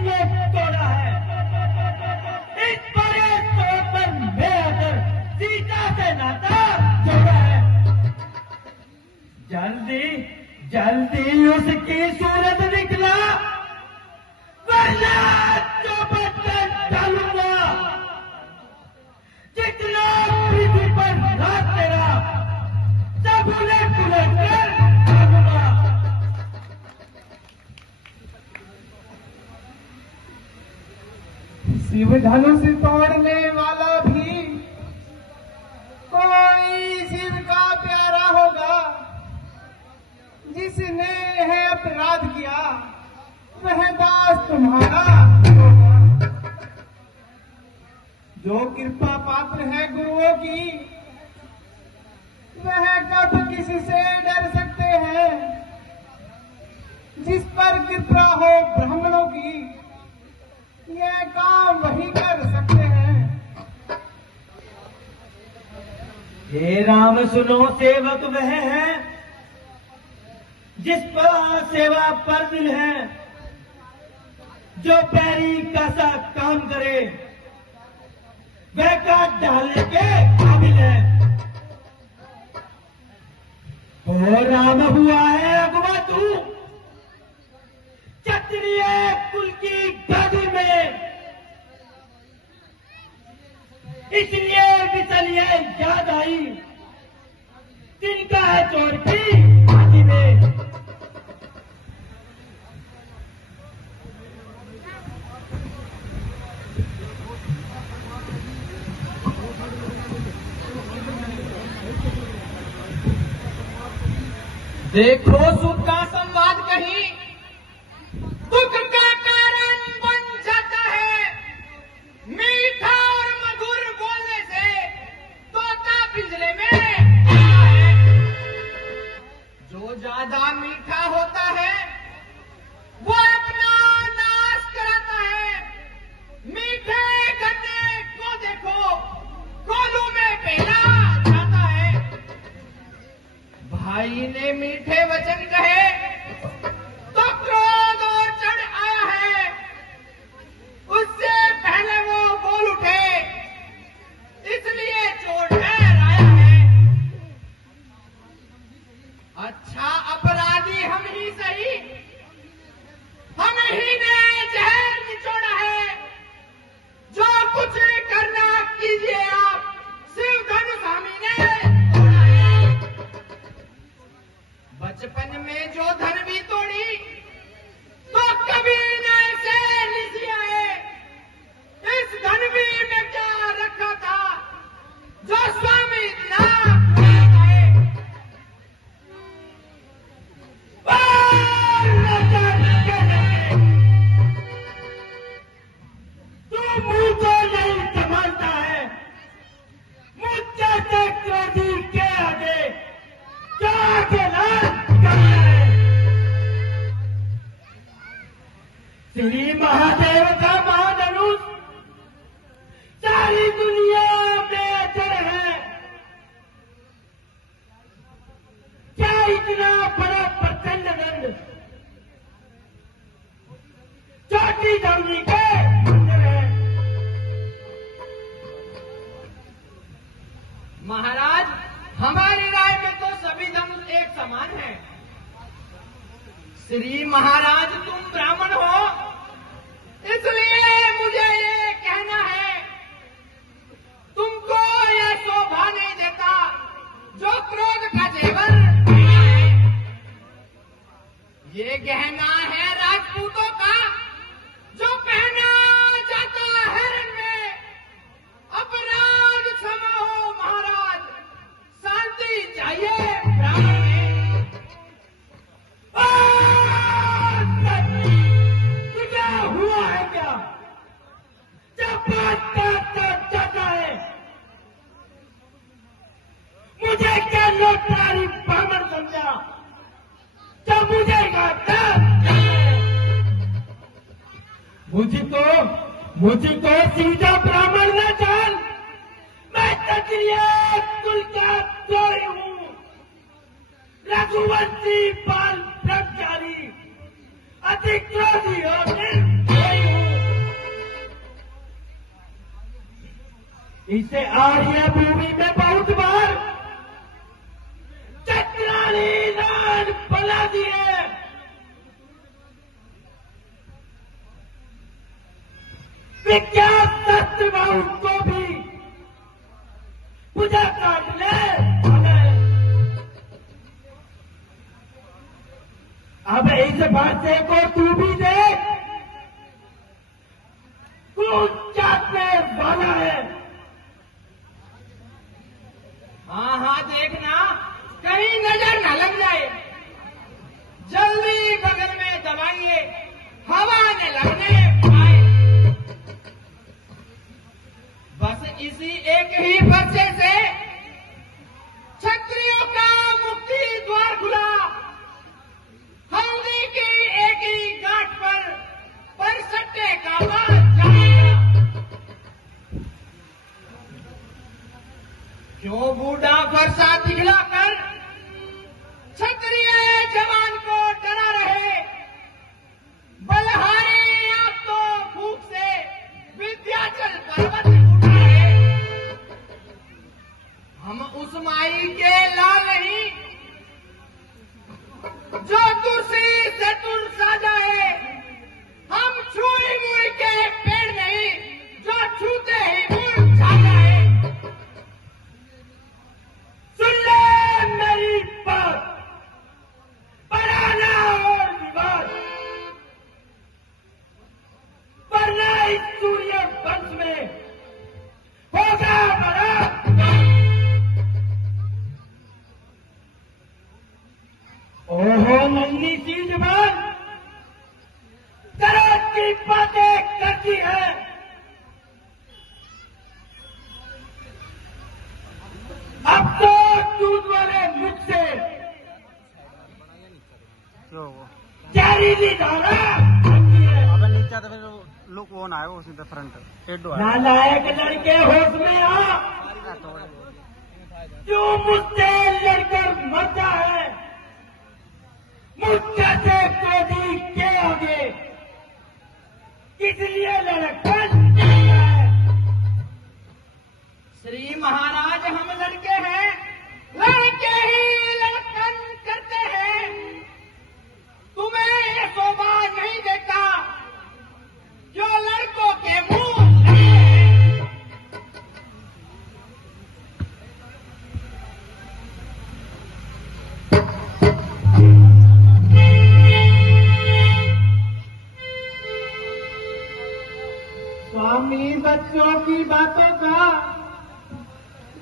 इसलिए तोड़ा है। इस बड़े तौर पर बेहतर सीता से नाता जोड़ा है। जल्दी जल्दी उसकी सूरत निकला, वरना तो बदल डालूंगा। जितना पृथ्वी पर रात तेरा सब उलट पुलट कर डालूंगा। शिव धनुष तोड़ने वाला भी कोई शिव का प्यारा होगा। जिसने यह अपराध किया वह दास तुम्हारा होगा। जो कृपा पात्र है गुरुओं की वह कब किससे डर सकते हैं। जिस पर कृपा हो ब्राह्मणों की यह काम वही कर सकते हैं। हे राम सुनो, सेवक वह है जिस पर सेवा पर दिल है। जो पैरी का सा काम करे वह काट डालने के काबिल है। ओ राम हुआ है अगवा तू क्षत्रिय कुल की गादी में, इसलिए विचलिए याद आई तिनका है चोर की घाटी में। देखो सुख का संवाद कहीं दुख का कारण बन जाता है। मीठा और मधुर बोलने से तोता पिंजरे में आता है। जो ज्यादा मीठा होता है वो अपना नाश कराता है। मीठे गन्ने को देखो कोलू में पहला जाता है। भाई ने मीठे वचन कहे तो क्रोध और चढ़ आया है। उससे पहले वो बोल उठे इसलिए चोट ठहराया है। अच्छा अपराधी हम ही सही, हम ही ने जहर निचोड़ा है। जो कुछ करना कीजिए आप, शिव धनुष हामी ने तोड़ा है। बचपन में जो धन भी तोड़ी तो कभी न ऐसे निसी आए। इस धनवी में क्या रखा था जो स्वामी इतना है। तू मुंह को नहीं संभालता है। मुझसे क्रोधी के आगे क्या खेला करता है। श्री महादेव का महाधनुष सारी दुनिया में अजर है। क्या इतना बड़ा प्रचंड दंड चोटी धमनी के अंदर है। महाराज हमारी राय में तो सभी धनुष एक समान हैं। श्री महाराज तुम ब्राह्मण हो इसलिए मुझे ये कहना है। तुमको यह शोभा नहीं देता जो क्रोध का जेवर पहना है। ये गहना है राजपूतों का जो पहना जाता है रण में। अपराध क्षमा हो महाराज, शांति चाहिए ब्राह्मण में। तुझे हुआ है क्या? जब बात जाता है मुझे क्या लोटारी ब्राह्मण समझा? जब मुझे मुझको सीधा ब्राह्मण न जान। मैं क्षत्रिय कुल का द्रोही हूँ, रघुवंशी पाल ब्रह्मचारी, अति क्रोधी और निर्दयी हूँ। इसे आर्य भूमि में बहुत बार चक्रारी राज बना दिए। विज्ञान शस्त्र में उनको भी पूजा काटने अब इस भाषे को तू भी देख, कूद चाटने वाला है। हाँ हाँ देखना, कहीं नजर न लग जाए। जल्दी बगल में दबाइए, हवा न लगने पाए। बस इसी एक ही पर्चे से क्षत्रियों का मुक्ति द्वार खुला। हल्दी की एक ही गांठ पर सट्टे का बात जाएगा। क्यों बूढ़ा फरसा दिखलाकर क्षत्रिय जवान को डरा रहे। बलहारी आप तो भूख से विंध्याचल पर्वत उठा रहे। हम उस माई के लाल नहीं जो तुलसी से तुलसा जाए। हम छुई मुई के पेड़ नहीं जो छूते ही मुरझा जाए। सुन ले मेरी बात, बढ़ाना और विवाद, वरना इस सूर्य वंश में होगा बड़ा। ओहो नन्ही सी जुबान तरह की बातें करती है। अब तो दूध वाले मुख से जहरीली धारा बहती है। अबे नीचे तो फिर लुक वो ना है, वो सीधा फ्रंट टेढ़ो है। नालायक लड़के होश में आ, जो मुझसे लड़कर मरता है मुझसे क्रोधी के आगे किस लिए लड़कर है। श्री महाराज हम लड़के हैं, लड़के ही लड़कन करते हैं। तुम्हें ये शोभा नहीं देता जो लड़कों के मुंह लगे हैं। स्वामी बच्चों की बातों का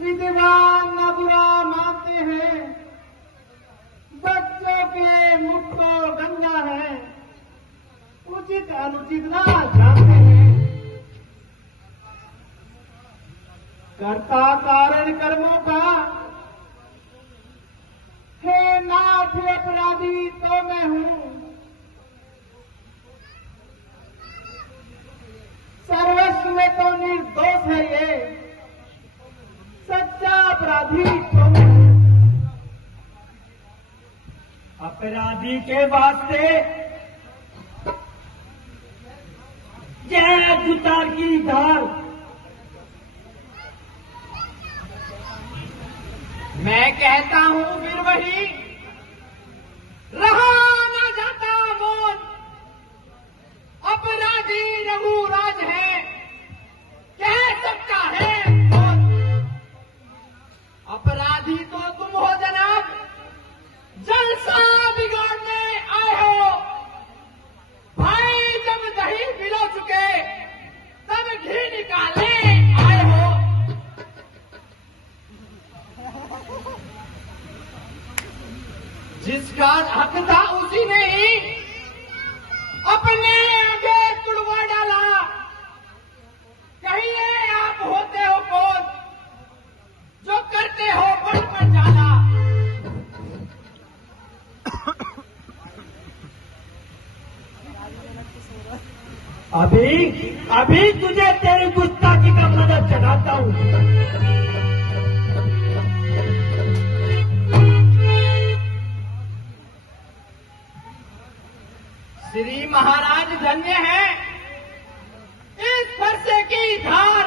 विद्वान न बुरा मानते हैं। बच्चों के मुख तो गंगा है, उचित अनुचित ना जानते हैं। कर्ता कारण कर्मों का है नाथ अपराधी तो मैं हूँ। सर्वस्व में तो निर्दोष है ये, सच्चा अपराधी तो मैं हूँ। अपराधी के वास्ते जय जुतार की धार। मैं कहता हूँ फिर वही, रहा न जाता मौत। अपराधी रघुराज है, कह सकता है कौन। अपराधी तो तुम हो जनाब, जलसा बिगाड़ने आए हो। भाई जब दही पिलो चुके तब घी निकाले आए हो। जिसका हक था उसी ने ही अपने आगे तुड़वा डाला। कहिए आप होते हो कौन जो करते हो बड़ पर जाला। अभी तुझे तेरी गुस्ताखी का मदद चढ़ाता हूँ। श्री महाराज धन्य है इस फरसे की धार।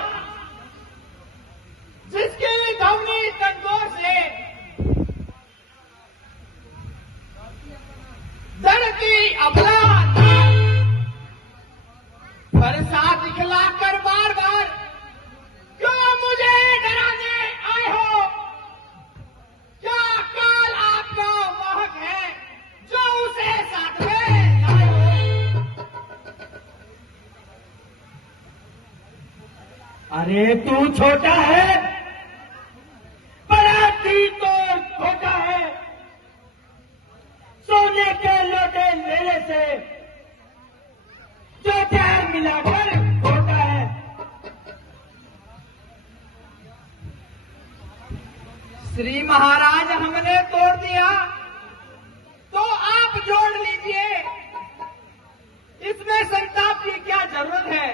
करती अबला फरसा दिखलाकर बार बार क्यों मुझे डराने आए हो? क्या काल आपका वाहक है जो उसे साथ में लाए हो? अरे तू छोटा है, बड़ा थी तो छोटा है। सोने के लोटे लेने से जो जहर मिलाकर होता है। श्री महाराज हमने तोड़ दिया तो आप जोड़ लीजिए, इसमें संताप की क्या जरूरत है?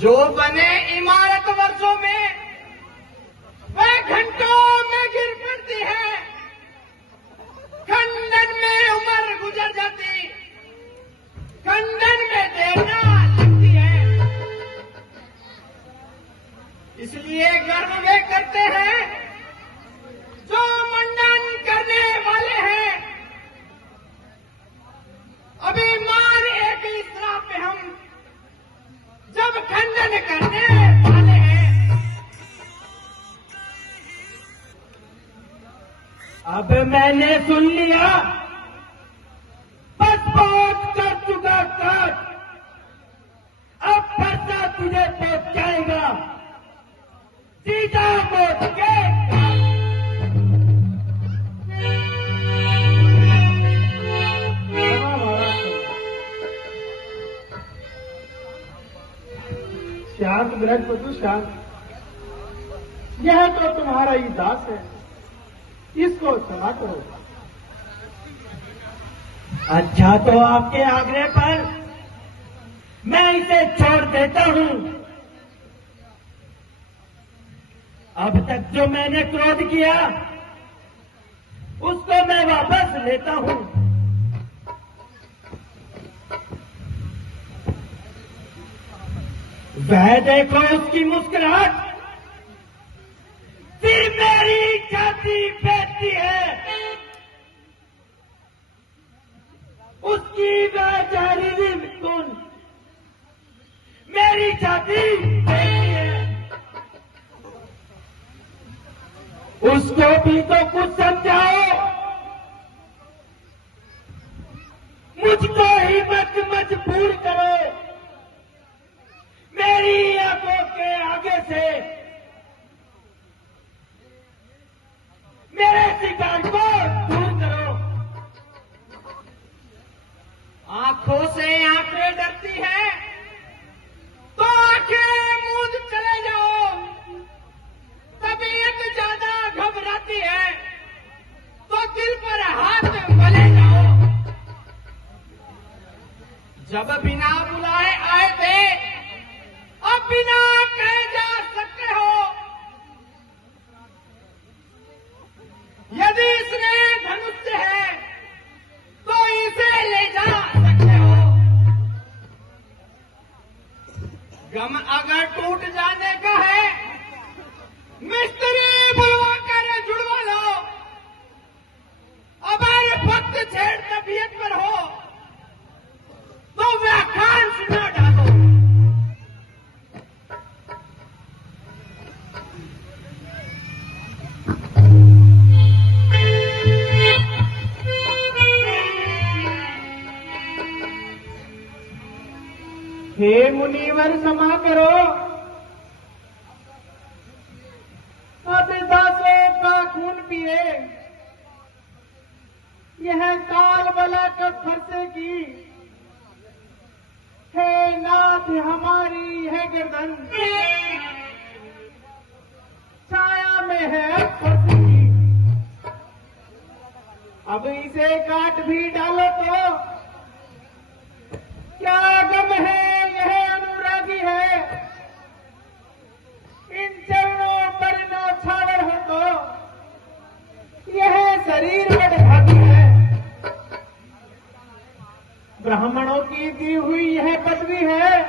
जो बने इमारत वर्षों में वह घंटों में गिर पड़ती है, खंडन में उम्र गुजर जाती, खंडन में देर ना लगती है। इसलिए गर्व में करते हैं जो मंडन करने वाले हैं। अभिमान एक ही श्राप पे हम जब खंडन करने वाले हैं। अब मैंने सुन लिया, बस बहुत कर चुका काट, अब फरसा तुझे पहुंचाएगा सीधा मौत के घाट। शांत बृहस्पति शांत, यह तो तुम्हारा ही दास है, इसको क्षमा करो। अच्छा, तो आपके आग्रह पर मैं इसे छोड़ देता हूं। अब तक जो मैंने क्रोध किया उसको मैं वापस लेता हूं। वह देखो उसकी मुस्कुराहट, फिर मेरी छाती बेचती है। उसकी वह जहरीली गुण मेरी छाती बेचती है। उसको भी तो कुछ समझाओ, मुझको ही मत मजबूर करो। मेरी आंखों के आगे से मेरे शिकार को दूर करो। आंखों से आंखें डरती है तो आंखें मूंद चले जाओ। तबीयत ज्यादा घबराती है तो दिल पर हाथ मले जाओ। जब बिना बुलाए आए थे अब बिना कहे जा सकते हो। यदि इसमें धनुष है तो इसे ले जा सकते हो। गम अगर टूट जाने का है मिस्त्री बुलवा कर जुड़वा लो। अगर वक्त छेड़ तबीयत पर हो तो व्याख्यान सुना डालो। हे मुनिवर क्षमा करो, अब दासों का खून पिए, यह काल बला कब फरसे की है। नाथ हमारी है गर्दन, छाया में है फरसे की। अब इसे काट भी डालो तो क्या गम है, यह अनुरागी है। इन चरणों पर नौछावर हो तो यह शरीर बड़भागी है। ब्राह्मणों की दी हुई यह पदवी है,